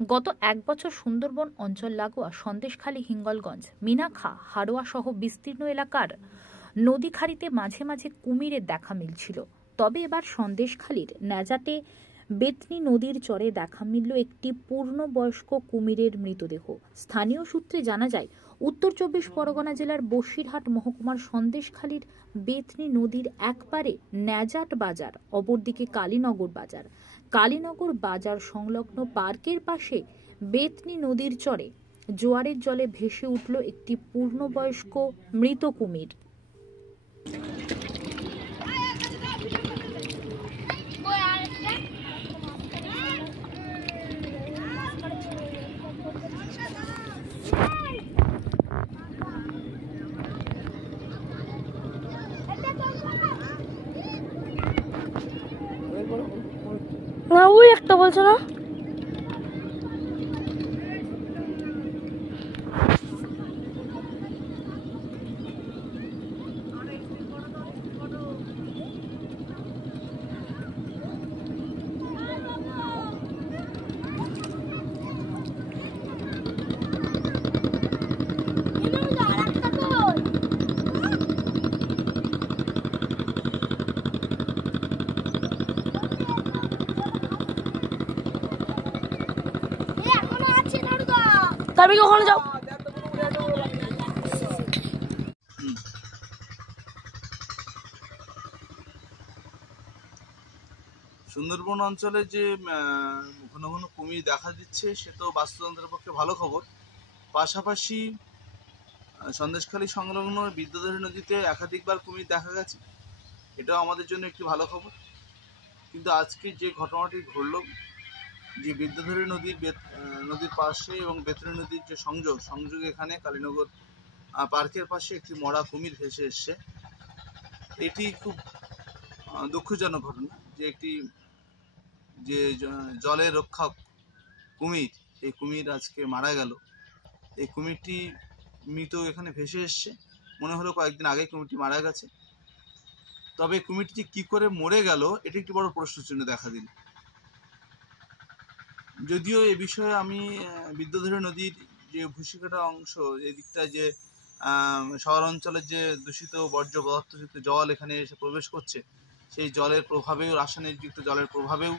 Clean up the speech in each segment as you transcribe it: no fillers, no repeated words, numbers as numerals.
গত এক বছর সুন্দরবন অঞ্চল লাগোয়া সন্দেশখালী, হিঙ্গলগঞ্জ, মিনাখা, হাড়োয়া সহ বিস্তীর্ণ এলাকার নদী খাড়িতে মাঝে মাঝে কুমিরের দেখা মিলছিল। তবে এবার সন্দেশখালীর ন্যাজাটে বেতনি নদীর চরে দেখা মিলল একটি পূর্ণবয়স্ক কুমিরের মৃতদেহ। স্থানীয় সূত্রে জানা যায়, উত্তর ২৪ পরগনা জেলার বসিরহাট মহকুমার সন্দেশখালীর বেতনি নদীর একপারে ন্যাজাট বাজার, অপরদিকে কালীনগর বাজার। কালীনগর বাজার সংলগ্ন পার্কের পাশে বেতনি নদীর চরে জোয়ারের জলে ভেসে উঠল একটি পূর্ণবয়স্ক মৃত কুমির। না, ওই একটা বলছো না? তবে কি ওখানে যাও? সুন্দরবন অঞ্চলে যে ঘন ঘন কুমির দেখা দিচ্ছে সে তো বাস্তুতন্ত্রের পক্ষে ভালো খবর। পাশাপাশি সন্দেশখালী সংলগ্ন বিদ্যাধরী নদীতে একাধিকবার কুমির দেখা গেছে, এটাও আমাদের জন্য একটি ভালো খবর। কিন্তু আজকে যে ঘটনাটি ঘটল, যে বিদ্যাধরী নদীর পাশে এবং বেতনি নদীর যে সংযোগ এখানে কালীনগর পার্কের পাশে একটি মরা কুমির ভেসে এসছে। এটি খুব দুঃখজনক ঘটনা যে একটি জলের রক্ষক কুমির, এই কুমির আজকে মারা গেল। এই কুমিরটি মৃত এখানে ভেসে এসছে, মনে হলো কয়েকদিন আগে কুমিরটি মারা গেছে। তবে কুমিরটি কি করে মরে গেল এটি একটি বড় প্রশ্নচিহ্ন দেখা দিল। যদিও এ বিষয়ে আমি বিদ্যাধরী নদীর যে ভূশিকাটা অংশ, এই দিকটা যে শহর অঞ্চলের যে দূষিত বর্জ্য পদার্থযুক্ত জল এখানে এসে প্রবেশ করছে, সেই জলের প্রভাবেও, রাসায়নিকযুক্ত জলের প্রভাবেও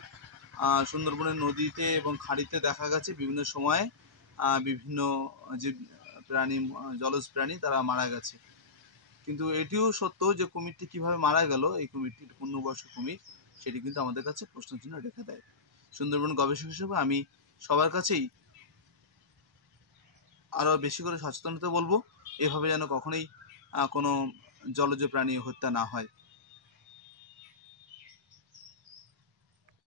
সুন্দরবনের নদীতে এবং খাড়িতে দেখা গেছে বিভিন্ন সময়ে বিভিন্ন যে প্রাণী, জলজ প্রাণী তারা মারা গেছে। কিন্তু এটিও সত্য যে কুমিরটি কিভাবে মারা গেল, এই কুমিরটি পূর্ণবয়স্ক কুমির, সেটি কিন্তু আমাদের কাছে প্রশ্নচিহ্ন রেখে দেয়। সুন্দরবন গবেষক হিসেবে আমি সবার কাছেই আরও বেশি করে সচেতনতা বলবো, এভাবে যেন কখনোই কোনো জলজ প্রাণী হত্যা না হয়।